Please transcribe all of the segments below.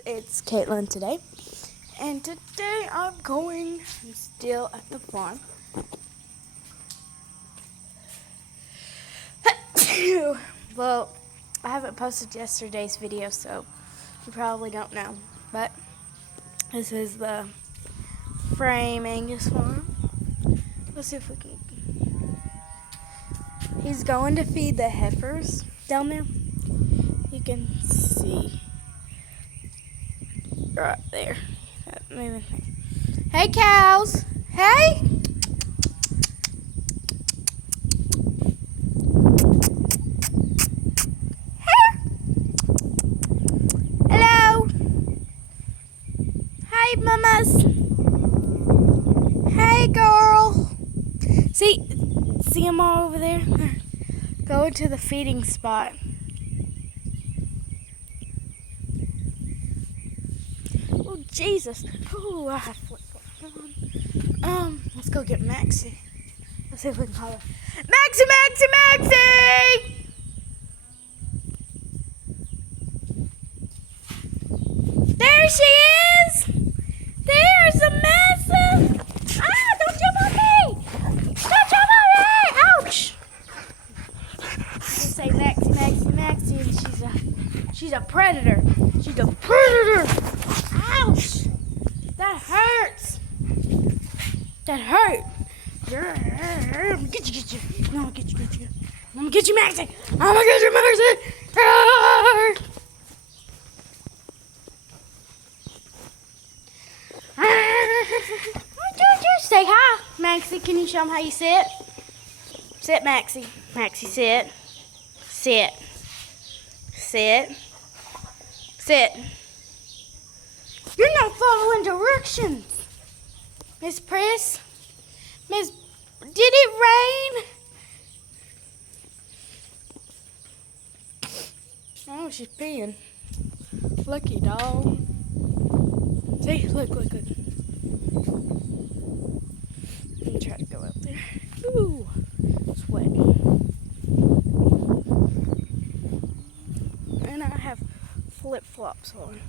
It's Caitlin today, and today I'm still at the farm. Well, I haven't posted yesterday's video, so you probably don't know, but this is the frame Angus farm. Let's see if we can. He's going to feed the heifers down there. You can see right there. Hey, cows. Hey. Hello. Hi, mamas. Hey, girl. See them all over there? Go to the feeding spot. Oh, Jesus. Oh, I have flip-flops on. Let's go get Maxie. Let's see if we can call her. Maxie, Maxie, Maxie! There she is! There's a massive... Ah, don't jump on me! Don't jump on me! Ouch! Just say Maxie, Maxie, Maxie, and she's a predator. She's a predator! Ouch! That hurts! That hurt! I'm gonna get you. No, I'm gonna get you. I'm gonna get you, Maxie! I'm gonna get you, Maxie! Say hi, Maxie. Can you show them how you sit? Sit, Maxie. Maxie, sit. Sit. Sit. Sit. You're not following directions, Miss Priss. Miss, did it rain? Oh, she's peeing. Lucky dog. See, look. Let me try to go up there. Ooh, sweaty. And I have flip-flops on.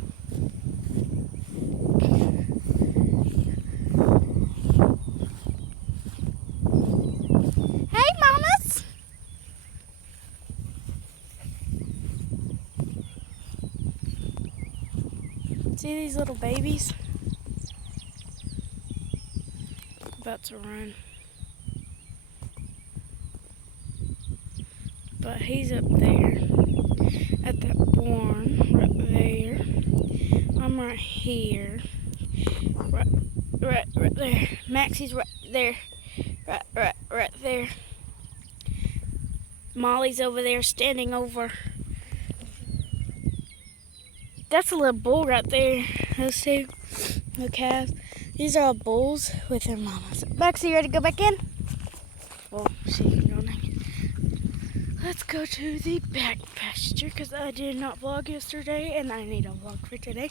Hey, mamas! See these little babies? About to run. But he's up there at that barn right there. I'm right here. Right there. Maxie's right there. Right there. Molly's over there standing over. That's a little bull right there. Those two, the calves. These are all bulls with their mamas. Maxie, you ready to go back in? Well, she can go now. Let's go to the back pasture because I did not vlog yesterday and I need a vlog for today.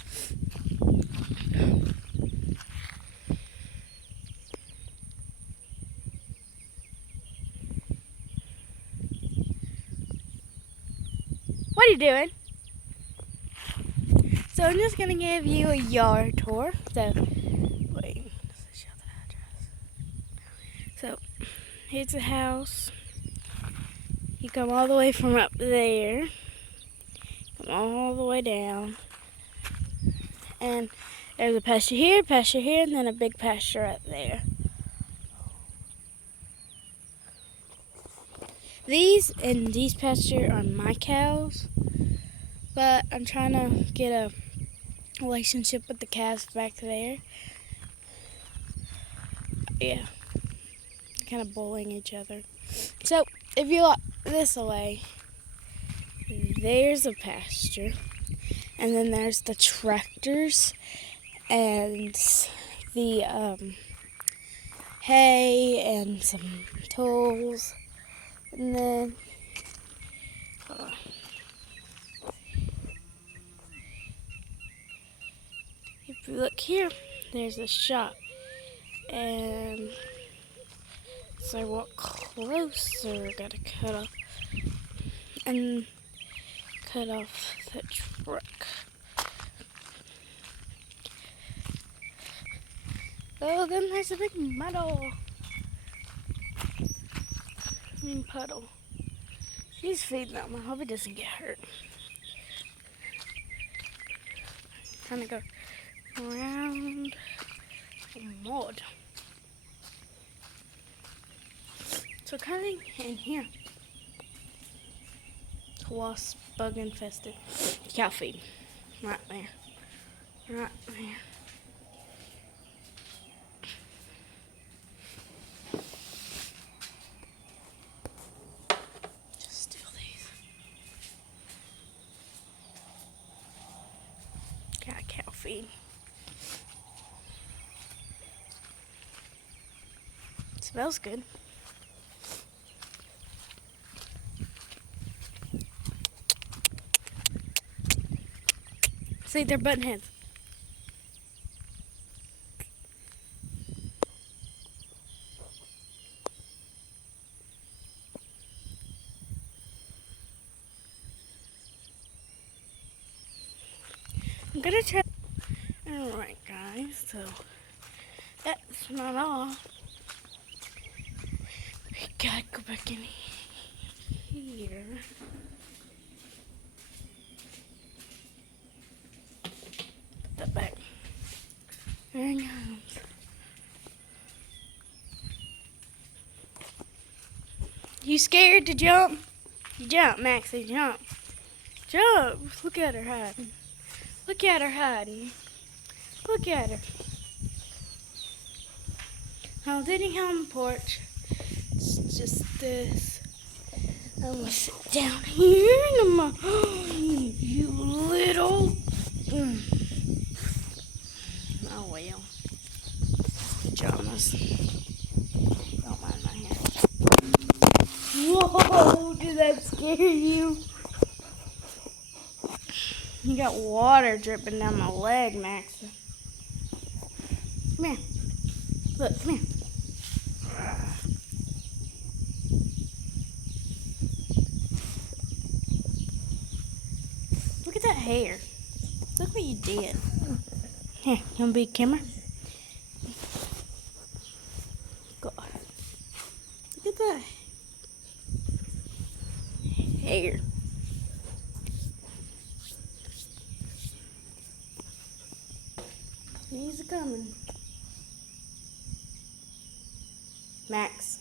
What are you doing? So I'm just going to give you a yard tour. So, wait, let's show the address. So, here's the house. You come all the way from up there. Come all the way down. And there's a pasture here, and then a big pasture right there. These pasture are my cows. But I'm trying to get a relationship with the calves back there. Yeah. Kind of bullying each other. So, if you look this way, there's a pasture. And then there's the tractors and the hay and some tools. And then if you look here, there's a shop. And so I walk closer, gotta cut off the truck. Oh, then there's a big puddle. He's feeding them. I hope he doesn't get hurt. Trying to go around the mud. So coming in here. Wasp bug infested. Cow feed. Right there. Right there. Just steal these. Got cow feed. Smells good. See, they're button heads. I'm gonna try. Alright, guys, so that's not all. We gotta go back in here. Put that back. There it goes. You scared to jump? You jump, Maxie, jump. Jump! Look at her hiding. Look at her hiding. Look at her. Now, sitting on the porch. It's just this. I'm gonna sit down here and I'm gonna, you little. Oh well. Pajamas. Don't mind my hair. Whoa, did that scare you? You got water dripping down my leg, Max. Come here. Look, come here. Look at that hair. Look what you did. Here, you want to be a camera? God. Look at that hair. He's coming. Max.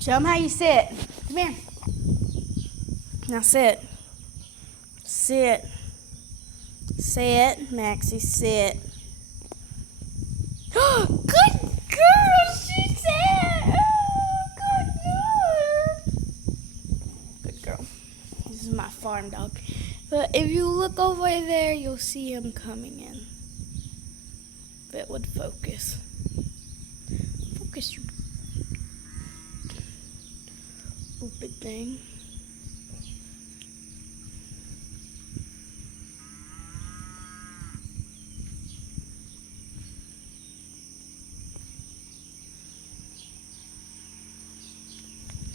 Show him how you sit. Come here. Now sit. Sit. Sit, Maxie, sit. Good girl, she said. Oh, good girl. Good girl. This is my farm dog. But if you look over there, you'll see him coming in. If it would focus. Focus, you stupid thing.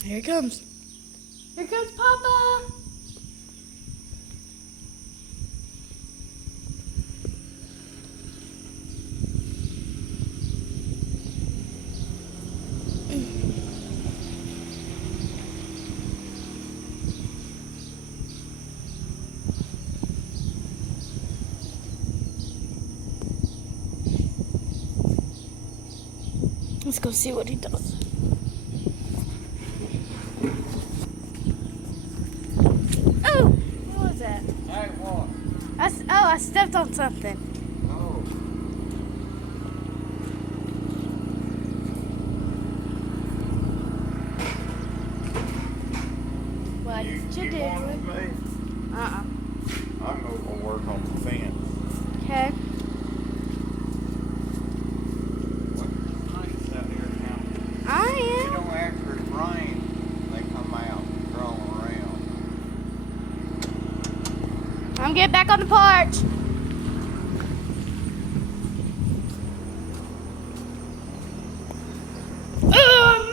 Here he comes. Here comes Papa. Let's go see what he does. Oh, what was that? Hey, what? I stepped on something. Oh. What did you do? Want me? I'm going to work on the fence. Okay. Nice out here now. I You am. know, after it rains, they come out and crawl around. I'm getting back on the porch.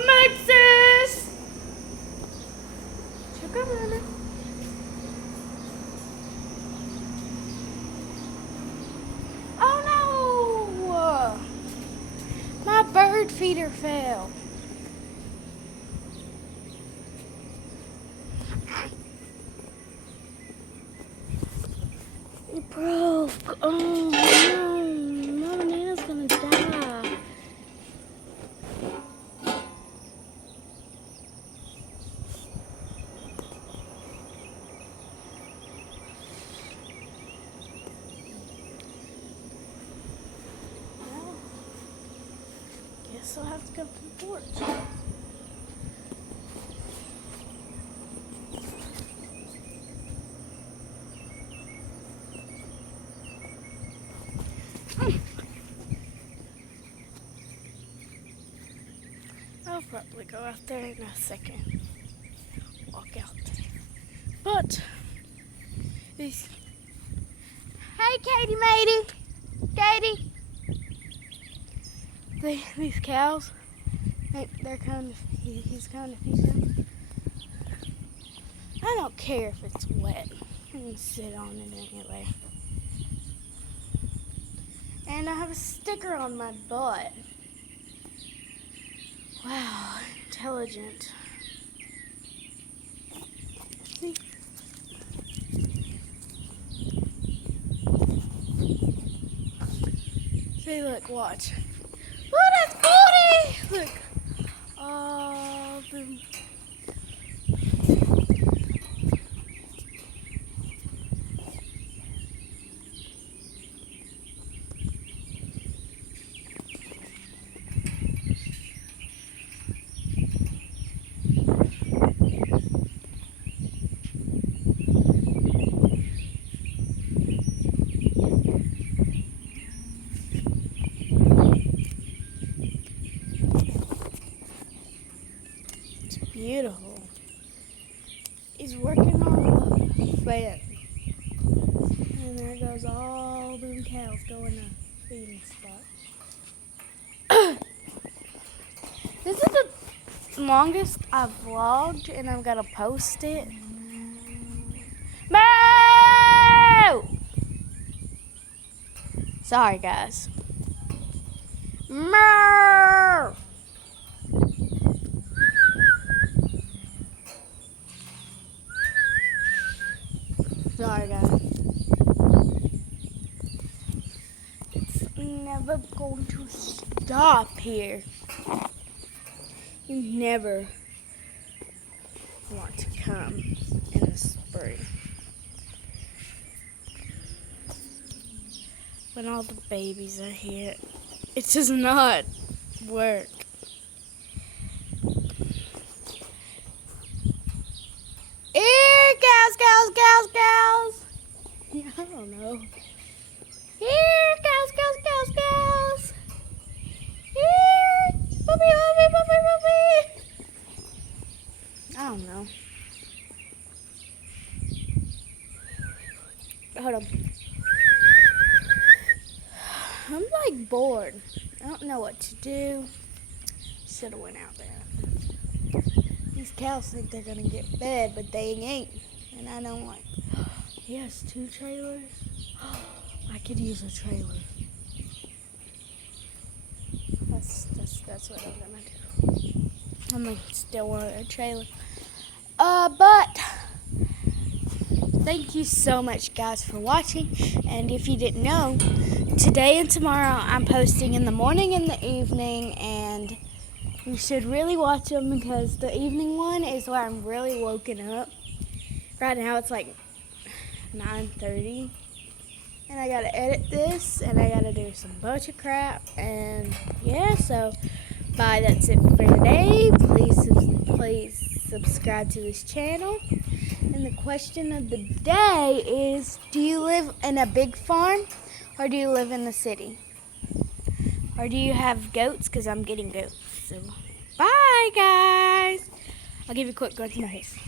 Maxis! Sugar runner. Oh no! feeder fell. It broke. Oh no. Mama Nana's gonna die. Well, guess I'll have to go to the porch. I'll probably go out there in a second. Walk out there. But these. Hey, Katie, matey. Katie. These cows. They're kind of. He's kind of feeding. I don't care if it's wet. I'm gonna sit on it anyway. And I have a sticker on my butt. Wow, intelligent. See? See, look, watch. Look, that's booty! Look. Oh, boom. Beautiful. He's working on the fan. And there goes all them cows going to feeding spot. This is the longest I've vlogged, and I'm gonna post it. Moo! Sorry, guys. Moo! Sorry, guys. It's never going to stop here. You never want to come in the spring. When all the babies are here, it does not work. Cows. Yeah, I don't know. Here, cows. Here, puppy. I don't know. Hold on. I'm like bored. I don't know what to do. Should have went out there. These cows think they're gonna get fed, but they ain't. And I don't like. He has 2 trailers. I could use a trailer. That's what I'm gonna do. I'm gonna still want a trailer. But thank you so much, guys, for watching. And if you didn't know, today and tomorrow I'm posting in the morning and the evening, and you should really watch them because the evening one is where I'm really woken up. Right now it's like 9:30, and I gotta edit this, and I gotta do some bunch of crap, and yeah, so bye. That's it for today. Please subscribe to this channel. And the question of the day is: do you live in a big farm, or do you live in the city, or do you have goats? Because I'm getting goats. So bye, guys. I'll give you a quick go to my face.